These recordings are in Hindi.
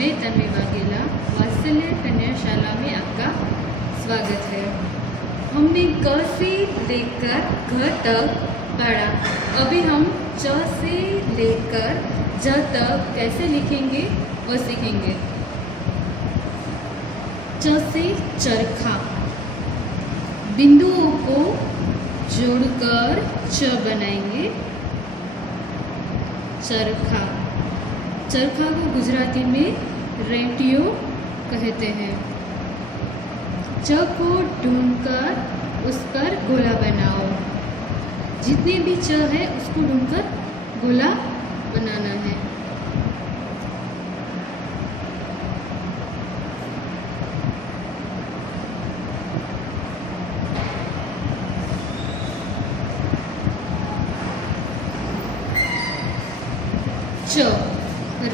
मैं तन्वी वाघेला वात्सल्य कन्या शाला में आपका स्वागत है। हमने क से लेकर घ तक पढ़ा। अभी हम च से लेकर ज तक कैसे लिखेंगे वो सीखेंगे। च से चरखा, बिंदुओं को जोड़कर च बनाएंगे। चरखा, चरखा को गुजराती में रेटियो कहते हैं। च को ढूंढकर उस पर गोला बनाओ। जितने भी च है उसको ढूंढकर गोला बनाना है। च,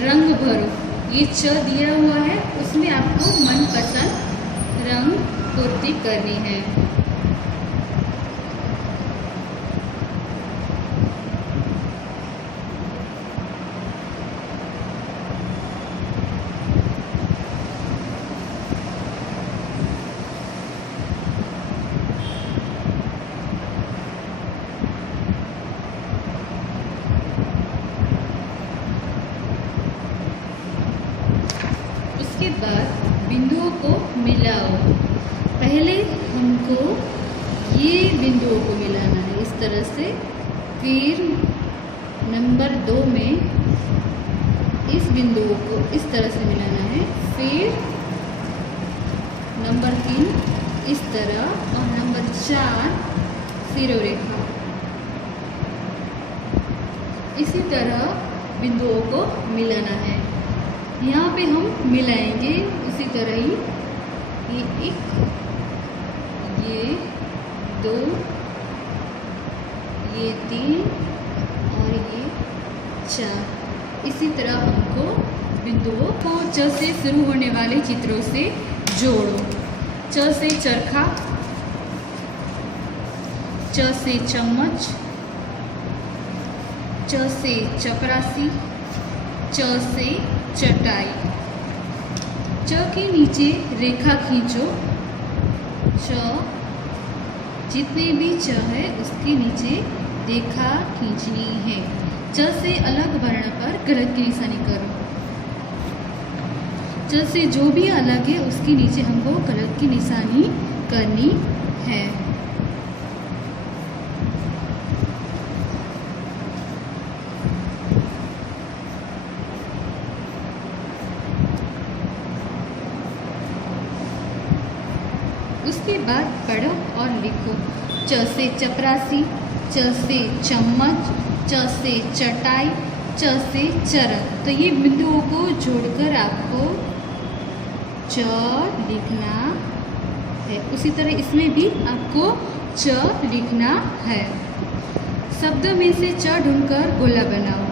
रंग भरो। ये च दिया हुआ है, उसमें आपको मनपसंद रंग पूर्ति करनी है। उसके बाद बिंदुओं को मिलाओ। पहले हमको ये बिंदुओं को मिलाना है इस तरह से। फिर नंबर 2 में इस बिंदुओं को इस तरह से मिलाना है। फिर नंबर 3 इस तरह और नंबर 4 सिरोरेखा। इसी तरह बिंदुओं को मिलाना है। यहाँ पे हम मिलाएंगे उसी तरह ही। ये 1, ये 2, ये 3 और ये 4। इसी तरह हमको बिंदुओं को च से शुरू होने वाले चित्रों से जोड़ो। च से चरखा, च से चम्मच, च से चपरासी, च से चटाई। च के नीचे रेखा खींचो। च, जितने भी च है उसके नीचे रेखा खींचनी है। च से अलग वर्ण पर गलत की निशानी करो। च से जो भी अलग है उसके नीचे हमको गलत की निशानी करनी है। उसके बाद पढ़ो और लिखो। च से चपरासी, च से चम्मच, च से चटाई, च से चरख। तो ये बिंदुओं को जोड़कर आपको च लिखना है। उसी तरह इसमें भी आपको च लिखना है। शब्द में से च ढूंढकर गोला बनाओ।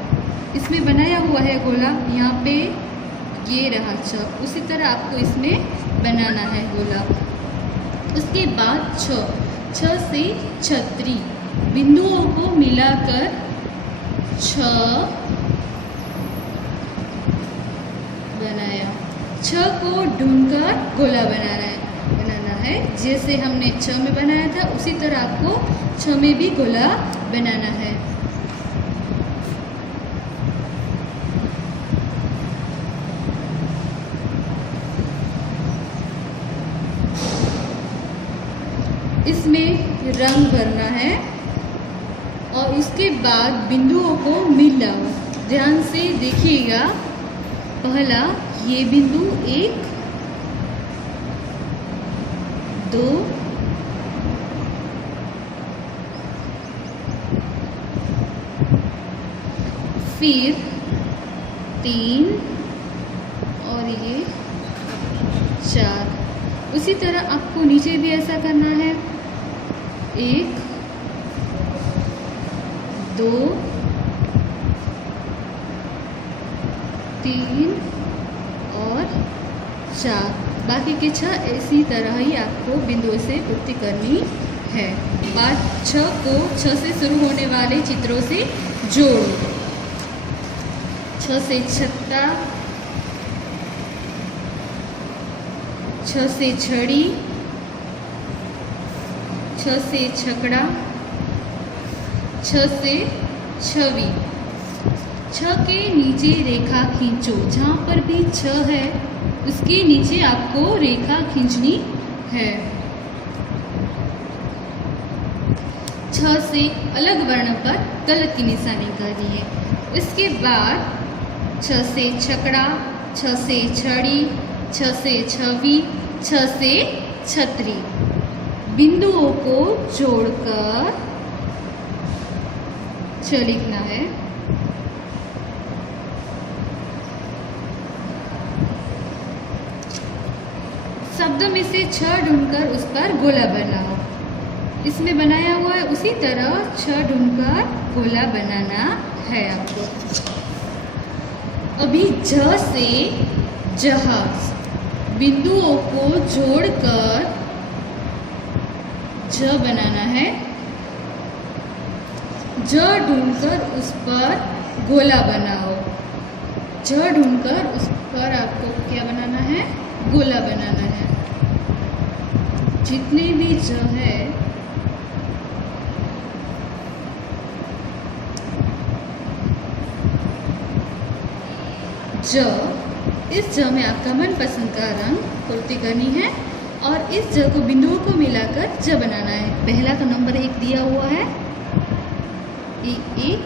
इसमें बनाया हुआ है गोला, यहाँ पे ये रहा च। उसी तरह आपको इसमें बनाना है गोला। उसके बाद छ से छतरी, बिंदुओं को मिलाकर छ बनाया। छ को ढूंढकर गोला बनाना है। जैसे हमने छ में बनाया था उसी तरह आपको छ में भी गोला बनाना है। इसमें रंग भरना है और उसके बाद बिंदुओं को मिलाओ। ध्यान से देखिएगा। पहला ये बिंदु 1, 2, 3 और ये 4। उसी तरह आपको नीचे भी ऐसा करना है। 1, 2, 3 और 4। बाकी के 6 इसी तरह ही आपको बिंदुओं से पूर्ति करनी है। बाद 6 को 6 से शुरू होने वाले चित्रों से जोड़ो। 6 से छत्ता, छ से छड़ी, छ से छकड़ा, छ से छवि। छ के नीचे रेखा खींचो। जहाँ पर भी छ है उसके नीचे आपको रेखा खींचनी है। छ से अलग वर्ण पर गलत की निशानी करनी है। इसके बाद छ से छकड़ा, छ से छड़ी, छ से छवि, छ से छतरी। बिंदुओं को जोड़कर छ लिखना है। शब्द में से छ ढूंढकर उस पर गोला बनाओ। इसमें बनाया हुआ है उसी तरह छ ढूंढकर गोला बनाना है आपको। अभी ज से जहाज। बिंदुओं को जोड़कर ज बनाना है। ज ढूंढकर उस पर गोला बनाओ। ज ढूंढकर उस पर आपको क्या बनाना है? गोला बनाना है। जितने भी ज है ज, इस ज में आपका मनपसंद का रंग पूर्ति करनी है और इस ज को बिंदुओं को मिलाकर ज बनाना है। पहला तो नंबर 1 दिया हुआ है, ये 1,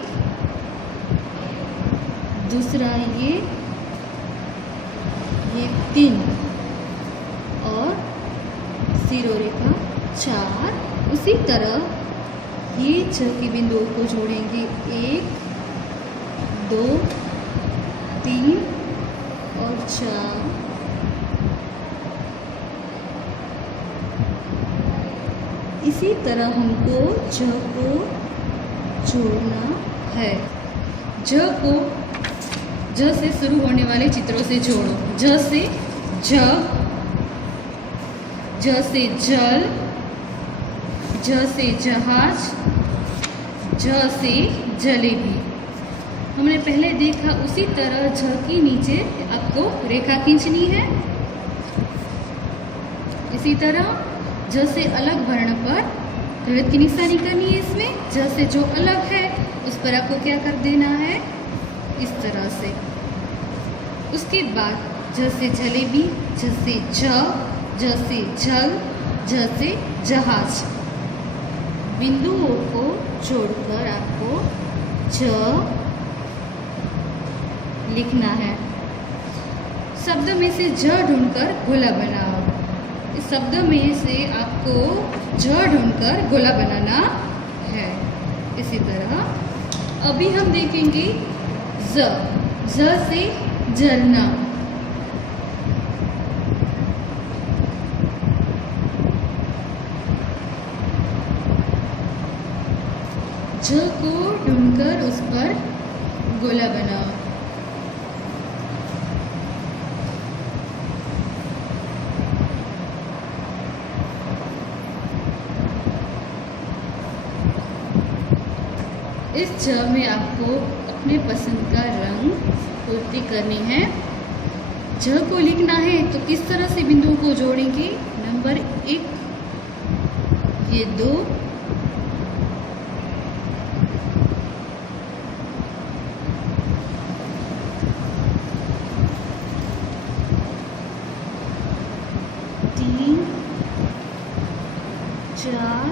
दूसरा ये 3 और सिरो रेखा 4। उसी तरह ये ज के बिंदुओं को जोड़ेंगे 1, 2, 3 और 4। इसी तरह हमको ज को जोड़ना है। ज को ज से शुरू होने वाले चित्रों से जोड़ो। ज से जग, ज से जल, ज से जहाज, ज से जलेबी। हमने पहले देखा उसी तरह झ के नीचे आपको रेखा खींचनी है। इसी तरह ज से अलग वर्ण पर गलत की निशानी करनी है। इसमें ज से जो अलग है उस पर आपको क्या कर देना है? इस तरह से। उसके बाद ज से जलेबी, ज से ज से जल, ज से जहाज। बिंदुओं को जोड़कर आपको ज लिखना है। शब्द में से ज ढूंढकर गोला बनाओ। इस शब्द में से आपको ज ढूंढकर गोला बनाना है। इसी तरह अभी हम देखेंगे ज से जलना। ज को ढूंढकर उस पर गोला बनाओ। इस ज में आपको अपने पसंद का रंग पूर्ति करनी है। ज को लिखना है तो किस तरह से बिंदुओं को जोड़ेंगे? नंबर 1, ये 2, तीन, 4,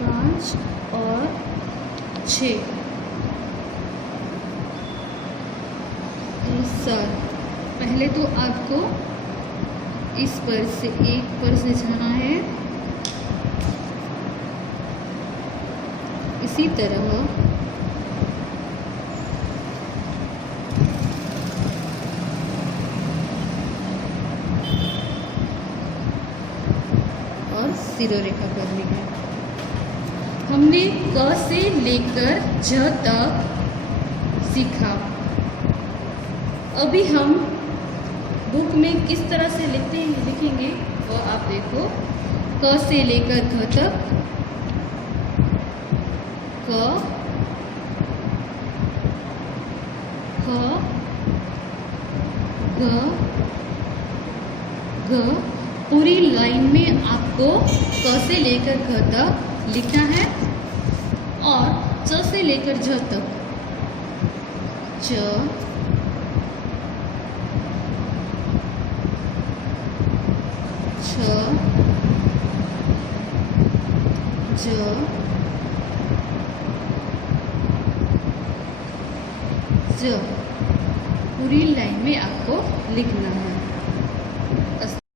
5 और 6। 7। पहले तो आपको इस पर से एक पर से जाना है। इसी तरह और सिरो रेखा करनी है। हमने क से लेकर ज तक सीखा। अभी हम बुक में किस तरह से लिखेंगे वो आप देखो। क से लेकर घ तक, क, ख, ग, ग ग पूरी लाइन में आपको क से लेकर घ तक लिखना है और च से लेकर झ तक च छ ज ज पूरी लाइन में आपको लिखना है।